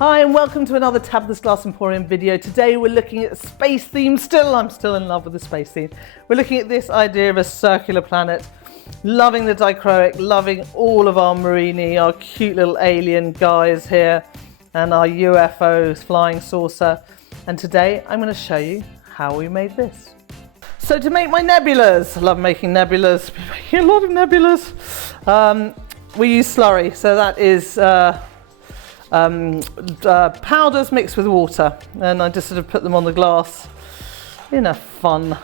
Hi and welcome to another Tablet's Glass Emporium video. Today we're looking at space theme still. I'm still in love with the space theme. We're looking at this idea of a circular planet. Loving the dichroic, loving all of our Murrine, our cute little alien guys here, and our UFOs, flying saucer. And today I'm going to show you how we made this. So to make my nebulas, I love making nebulas, we're making a lot of nebulas. We use slurry, so that is powders mixed with water, and I just sort of put them on the glass in a fun,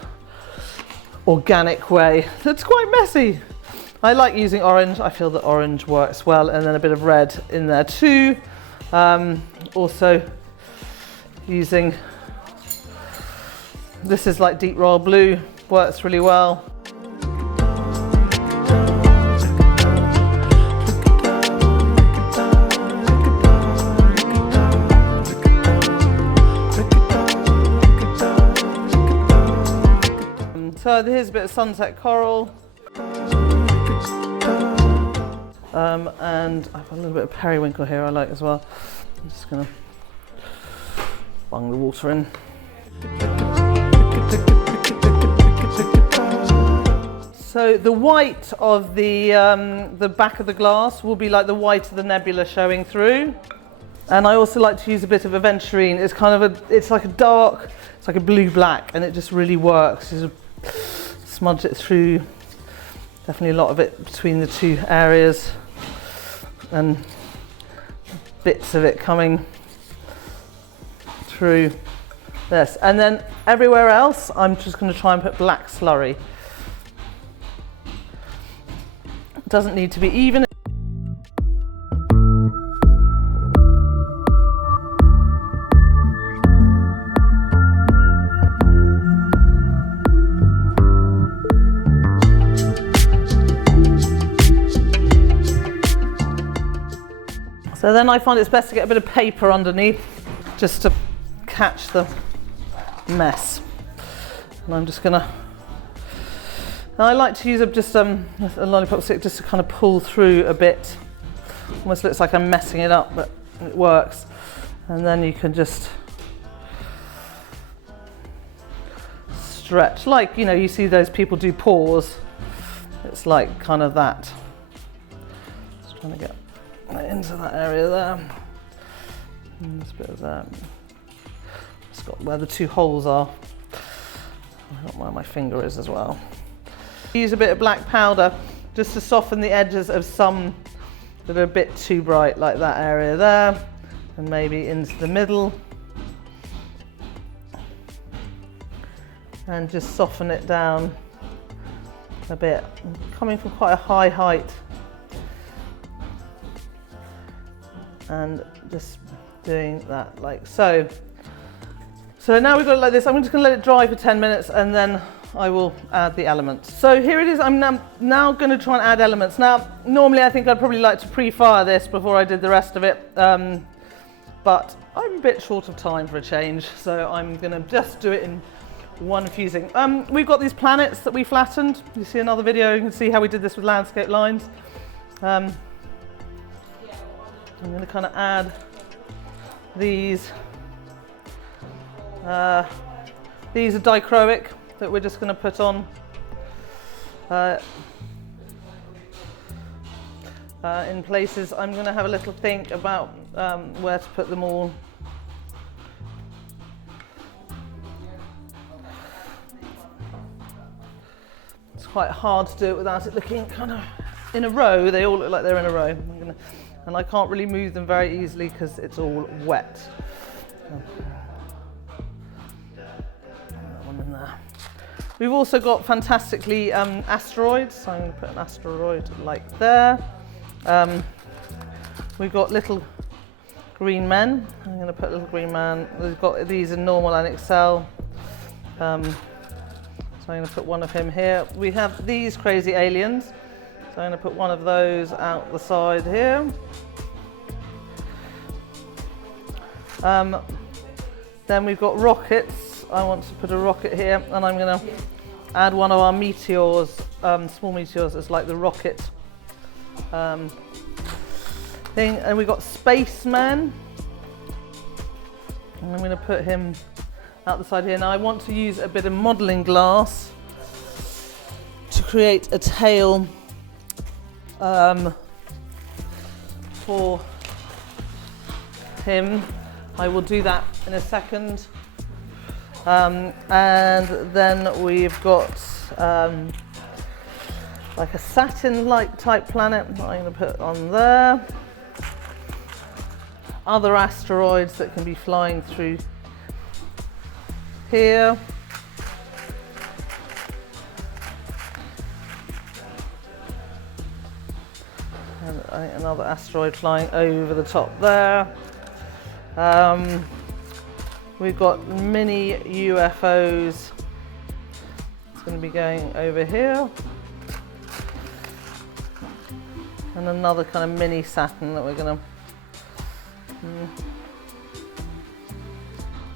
organic way. It's quite messy. I like using orange. I feel that orange works well, and then a bit of red in there too. Also using, this is like deep royal blue, works really well. So here's a bit of sunset coral, and I've got a little bit of periwinkle here I like as well. I'm just going to bung the water in. So the white of the back of the glass will be like the white of the nebula showing through. And I also like to use a bit of aventurine. It's kind of it's like a dark, it's like a blue-black, and it just really works. Just smudge it through, definitely a lot of it between the two areas, and bits of it coming through this. And then everywhere else, I'm just going to try and put black slurry. It doesn't need to be even. So then I find it's best to get a bit of paper underneath just to catch the mess. And I'm just gonna, I like to use just a lollipop stick just to kind of pull through a bit. Almost looks like I'm messing it up, but it works. And then you can just stretch, like, you know, you see those people do paws. It's like kind of that. Just trying to get into that area there. And this bit of that. It's got where the two holes are. I've got where my finger is as well. Use a bit of black powder just to soften the edges of some that are a bit too bright, like that area there, and maybe into the middle. And just soften it down a bit. Coming from quite a high height. And just doing that like so. So now we've got it like this. I'm just going to let it dry for 10 minutes and then I will add the elements. So here it is. I'm now going to try and add elements. Now, normally I think I'd probably like to pre-fire this before I did the rest of it, but I'm a bit short of time for a change, so I'm going to just do it in one fusing. We've got these planets that we flattened. You see another video, you can see how we did this with landscape lines. I'm going to kind of add these. These are dichroic that we're just going to put on in places. I'm going to have a little think about where to put them all. It's quite hard to do it without it looking kind of in a row. They all look like they're in a row. And I can't really move them very easily because it's all wet. That one in there. We've also got fantastically asteroids, so I'm going to put an asteroid like there. We've got little green men. I'm going to put a little green man. We've got these in normal and Excel. So I'm going to put one of him here. We have these crazy aliens. So I'm going to put one of those out the side here. Then we've got rockets. I want to put a rocket here, and I'm going to add one of our meteors, small meteors, as like the rocket thing. And we've got spacemen. And I'm going to put him out the side here. Now I want to use a bit of modelling glass to create a tail for him. I will do that in a second. And then we've got like a satin-like type planet that I'm going to put on there. Other asteroids that can be flying through here. And another asteroid flying over the top there. We've got mini UFOs. It's going to be going over here. And another kind of mini Saturn that we're going to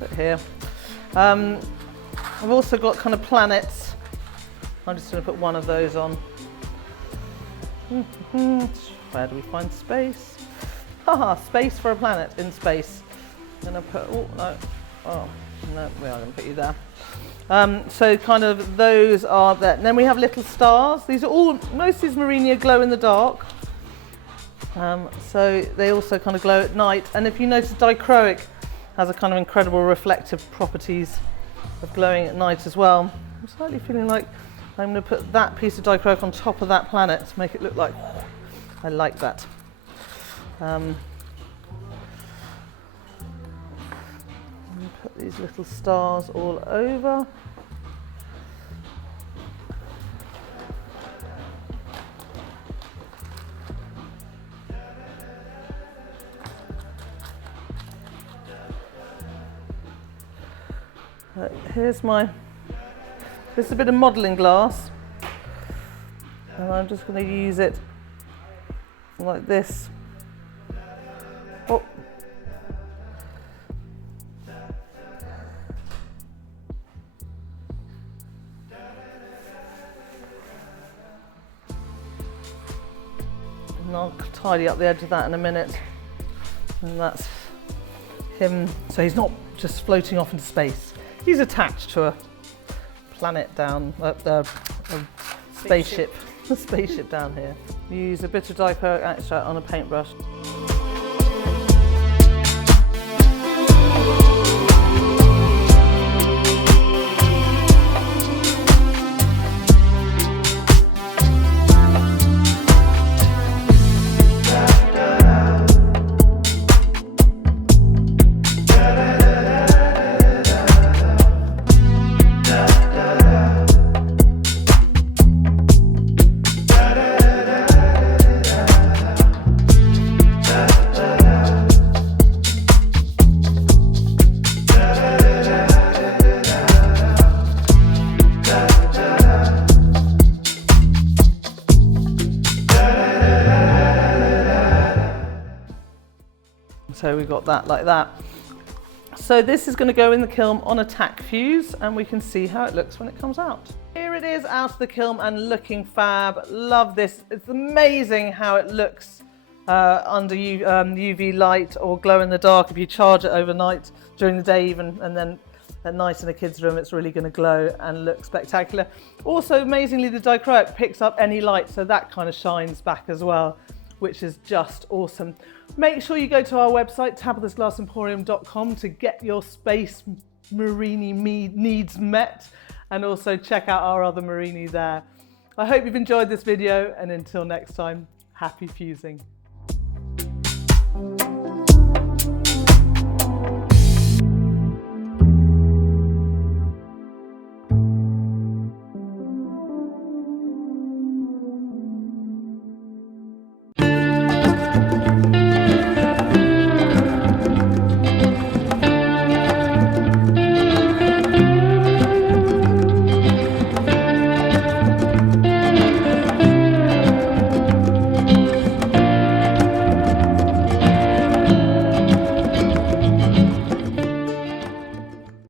put here. I've also got kind of planets. I'm just going to put one of those on. Where do we find space? Haha, space for a planet in space. I'm going to put, oh no, we are going to put you there. So kind of those are there. And then we have little stars. These are all, most of these Murrine glow in the dark. So they also kind of glow at night. And if you notice, dichroic has a kind of incredible reflective properties of glowing at night as well. I'm slightly feeling like I'm going to put that piece of dichroic on top of that planet to make it look like, I like that. Put these little stars all over. Here's this is a bit of modelling glass, and I'm just going to use it like this. Oh. And I'll tidy up the edge of that in a minute. And that's him, so he's not just floating off into space. He's attached to a planet down, a spaceship, a spaceship down here. Use a bit of dichroic extract on a paintbrush. So we got that like that. So this is going to go in the kiln on a tack fuse, and we can see how it looks when it comes out. Here it is out of the kiln and looking fab. Love this. It's amazing how it looks under UV light or glow in the dark if you charge it overnight, during the day even, and then at night in a kid's room it's really going to glow and look spectacular. Also amazingly, the dichroic picks up any light, so that kind of shines back as well, which is just awesome. Make sure you go to our website, tabitha's-glass-emporium.com, to get your space Murrine needs met, and also check out our other Murrine there. I hope you've enjoyed this video, and until next time, happy fusing.